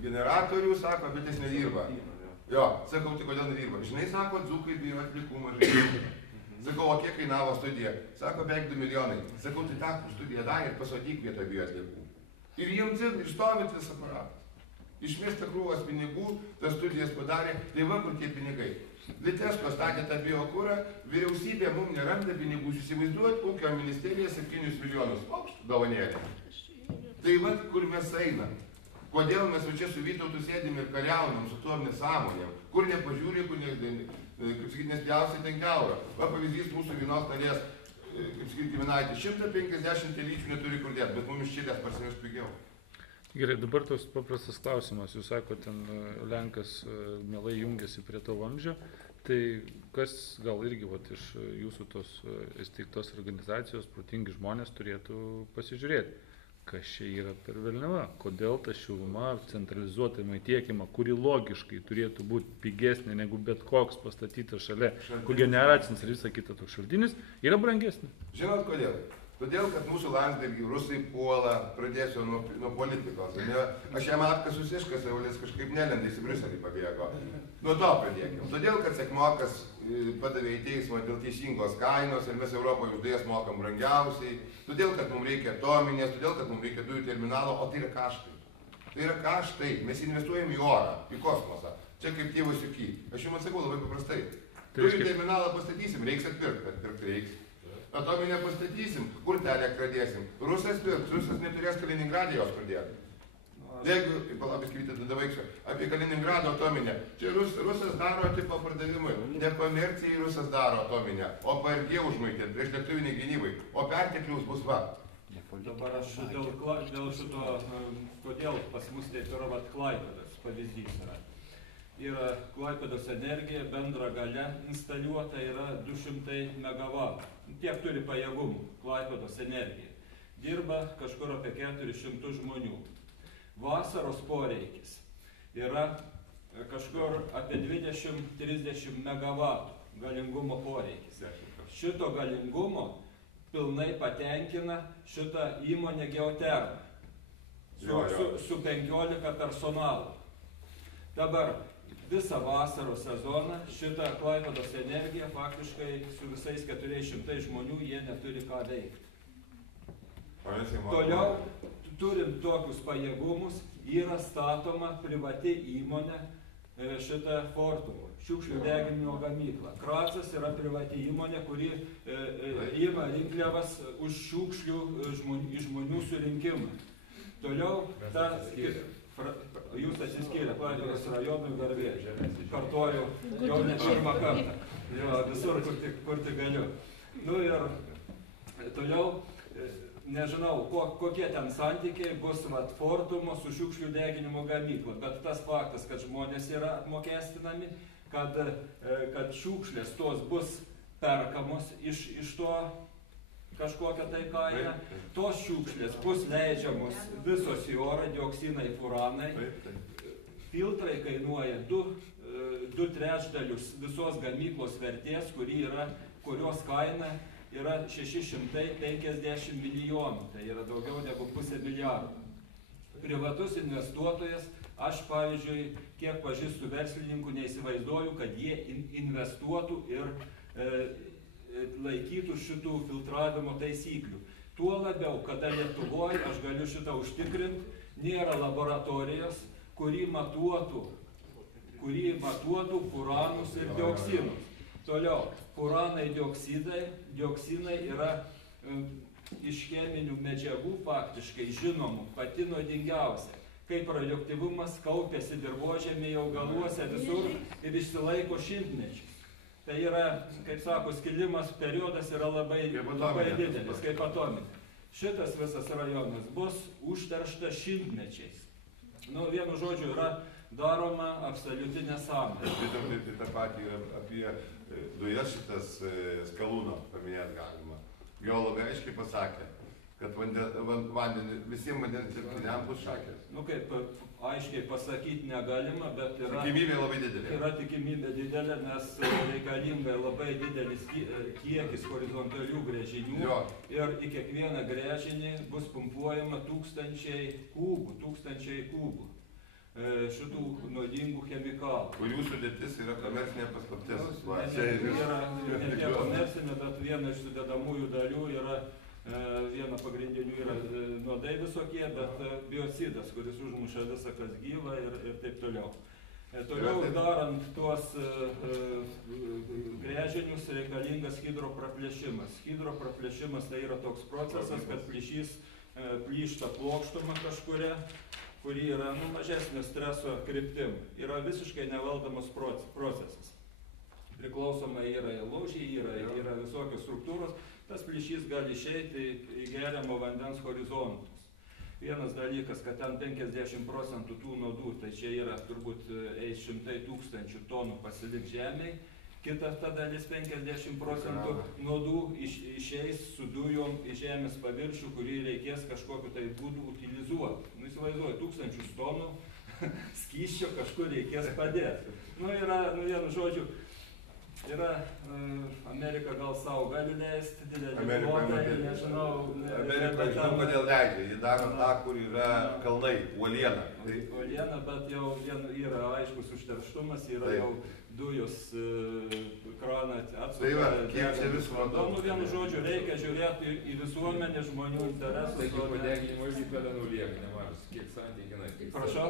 generatorių, sako, bet jis nedirba. Jo, sakau, tai kodėl nedirba. Žinai, sako, dzūkai bijo atlikų mažai. Sakau, o kiek kainavo studija? Sako, beveik 2 milijonai. Sakau, tai tą studiją darė ir pasodyk vietą bioatliekų. Ir jiems ir stovint visą aparatas. Išmesta krūvas pinigų, tas studijas padarė, tai va kur tie pinigai. Litesco statė tą biokurą, vyriausybė mums neranda pinigų, įsivaizduot, ūkio ministerija 7 milijonus. Aukštų dovanėlė. Tai va kur mes einam. Kodėl mes čia su Vytautu sėdim ir kariaunam su tuom nesąmonėm. Kur nepažiūrė, kur kaip sakyti, nespjausiai ten keurą. Va pavyzdys mūsų vienos narės, kaip sakyti, giminaitė, 150 telyčių neturi kur dėti, bet mums šilės parsineš pigiau. Gerai, dabar toks paprastas klausimas. Jūs sakote, ten Lenkas mielai jungiasi prie to vamzdžio. Tai kas gal irgi iš jūsų tos įsteigtos organizacijos protingi žmonės turėtų pasižiūrėti, kas čia yra per velniava, kodėl ta šiluma centralizuotai tiekiama, kuri logiškai turėtų būti pigesnė negu bet koks pastatytas šalia kogeneracinis ir visą kitą toks šaltinis, yra brangesnė. Žinot kodėl? Todėl, kad mūsų Landsbergį rusai puola, pradėsiu nuo politikos. Aš jam atkasus iškasiau, jis kažkaip nelenda, į Briuselį pabėgo. Nuo to pradėkime. Todėl, kad Sekmokas padavė į teismą dėl teisingos kainos ir mes Europoje už dujas mokam brangiausiai. Todėl, kad mums reikia atominės, todėl, kad mums reikia dujų terminalo, o tai yra kaštai. Tai yra kaštai. Mes investuojam į orą, į kosmosą. Čia kaip tėvas Juky. Aš jums atsakau labai paprastai. Dujų terminalą pastatysim, reiks atpirkti reiks. Atominę pastatysim, kur tą elektrą dėsim. Rusas pirks, Rusas neturės Kaliningradą jos pradėti. Jeigu, palabiskite, tada vaikščiu, apie Kaliningrado atominę. Čia Rusas daro tipo pardavimui. Ne komercijai Rusas daro atominę, o PRG užmaitėt prieš lėktuviniai gynybai. O pertekliaus bus va. Dabar aš dėl šito, kodėl pas mus taip yra Klaipėdos pavyzdys yra. Yra Klaipėdos energija, bendra galia instaliuota yra 200 MW. Tiek turi pajėgumų Klaipėdos energija. Dirba kažkur apie 400 žmonių. Vasaros poreikis yra kažkur apie 20-30 MW galingumo poreikis. Šito galingumo pilnai patenkina šitą įmonę Geoterma su 15 personalo. Dabar visą vasaros sezoną šitą Klaipėdos energiją faktiškai su visais 400 žmonių jie neturi ką veikti. Toliau, turint tokius pajėgumus, yra statoma privati įmonė šitą Fortumą, šiukšlių deginimo gamyklą. Kracas yra privati įmonė, kuri ima rinkliavas už šiukšlių žmonių surinkimą. Toliau, jūs atsiskyrė Klaipėdos rajonui garbė. Kartuoju jau ne pirmą kartą. Jo, visur, kur tik galiu. Nu ir toliau, nežinau, kokie ten santykiai bus Fortumo su šiukšlių deginimo gamykla. Bet tas faktas, kad žmonės yra apmokestinami, kad šiukšlės tos bus perkamos iš to kažkokią tai kainą, tos šiukšlės bus leidžiamos visos į orą, dioksinai, furanai. Filtrai kainuoja 2/3 visos gamyklos vertės, kurios kaina yra 650 milijonų, tai yra daugiau negu pusė milijardo. Privatus investuotojas, aš pavyzdžiui, kiek pažįstu verslininkų, neįsivaizduoju, kad jie investuotų ir laikytų šitų filtravimo taisyklių. Tuo labiau, kada Lietuvoje, aš galiu šitą užtikrinti, nėra laboratorijos, kuri matuotų furanus ir dioksinus. Toliau, furanai, dioksinai yra iš cheminių medžiagų faktiškai žinomų pati nuodingiausia. Kaip radioaktyvumas kaupiasi dirvožemėje, augaluose, visur ir išsilaiko šimtmečius. Tai yra, kaip sako, skilimas periodas yra labai didelis, kaip atominė. Šitas visas rajonas bus užterštas šimtmečiais. Vienu žodžiu, yra daroma absoliuti nesąmonė. Tai tą patį apie dujas šitas Skalūno paminėt galima. Geologai aiškiai pasakė, kad visiems vandens telkiniam bus šakės. Kaip aiškiai pasakyti negalima, bet yra tikimybė labai didelė. Yra tikimybė didelė, nes reikalinga labai didelis kiekis horizontalių gręžinių ir į kiekvieną gręžinį bus pumpuojama tūkstančiai kubų. šitų nuodingų chemikalų. Kurių sudėtis yra komercinė paslaptis. Ne tiek komercinė, bet viena iš sudedamųjų dalių yra, viena pagrindinių yra nuodai visokie, bet biocidas, kuris užmuša visą, kas gyva ir taip toliau. Toliau darant tuos gręžinius reikalingas hidropraplėšimas. Hidropraplėšimas tai yra toks procesas, kad plyšys plyšta plokštuma kažkuria, kuri yra mažesnio streso kryptim. Yra visiškai nevaldomas procesas. Priklausomai yra lūžiai, yra visokios struktūros. Tas plyšys gali išeiti į geriamo vandens horizontus. Vienas dalykas, kad ten 50% tų nuodų, tai čia yra turbūt 100 000 tonų pasilik žemėj. Kita ta dalis 50% nuodų išeis su dujom į žemės paviršių, kurį reikės kažkokiu tai būdu utilizuoti. Įsivaizduoju, 1000 tonų skysčio kažkur reikės padėti. Vienu žodžiu, yra Amerika gal savo gali leisti didelį plotą, nežinau. Amerika žinau, kodėl leidžia. Jie daro tą, kur yra kalnai, uoliena. Uoliena, bet jau yra aiškus užterštumas, yra jau dujos kraną atsuka. Tai va, kiek čia vis vadovų. Vienu žodžiu, reikia žiūrėti į visuomenę, žmonių interesus. Tai kaip padeginimo irgi pelenų lieka nemažas. Kiek santykinai? Prašau?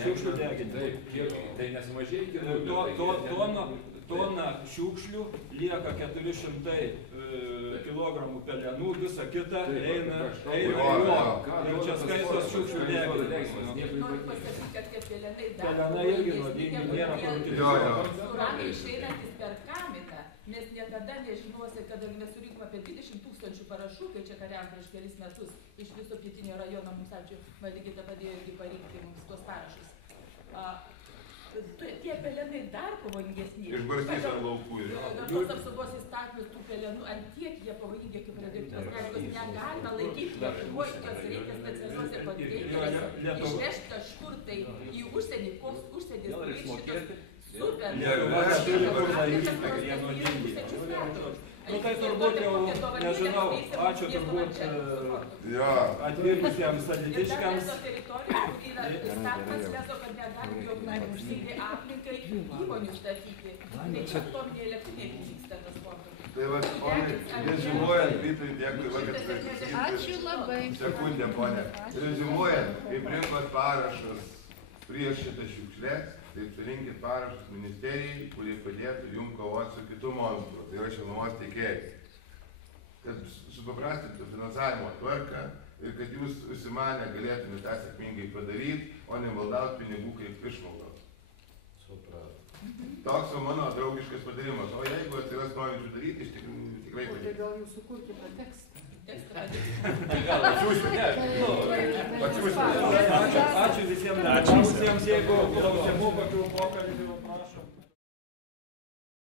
Šiukšlių deginimo. Taip, tai nesumažėjo iki tona šiukšlių lieka 400 kilogramų pelenų, visa kita eina į juo. Jau čia skaitos šiukšlių deginimas. Noriu pasakyti, kad pelenai Pelenai irgi nuodingi, nėra kur utilizuoti. Uranai išeinantis per kaminą, mes niekada nežinosi, kada mes surinkome apie 20 000 parašų, kai čia kariam prieš kelis metus iš viso pietinio rajono, mums ačiū, Marigita padėjo irgi parinkti mums tuos parašus. Tie pelenai dar pavojingesni. Išbarstys ant laukų. Gamtos apsaugos įstatymus tų pelenų ant tiek jie pavojingi kaip radioaktyvios medžiagos negalima laikyti Lietuvoj, jos reikia specialiuose konteineriuose, išvežti kažkur tai į užsienį, koks užsienis, kuris šitas super. Tai turbūt jau, nežinau, ačiū turbūt atvykusiems alytiškiams. Tai va, reziumuojant, Vytui, dėkui, kad Ačiū labai. Sekundę, ponė. Reziumuojant, kaip rinkot parašus prieš šitą šiukšlę, taip surinkit parašus ministerijai, kurie padėtų jums kovoti su kitu monstru, tai yra šilumos teikėjais. Kad supaprastintų finansavimo tvarką ir kad jūs užsimanę galėtumėte tą sėkmingai padaryti, o ne valdauti pinigų kaip išmaldos. Toks mano draugiškas patarimas. O jeigu atsiras norinčių daryti, iš tikrai padėti. Tai gal jūs sukurkite tekstą. Ačiū visiems, jeigu klausimų, kokių pokalbių prašom.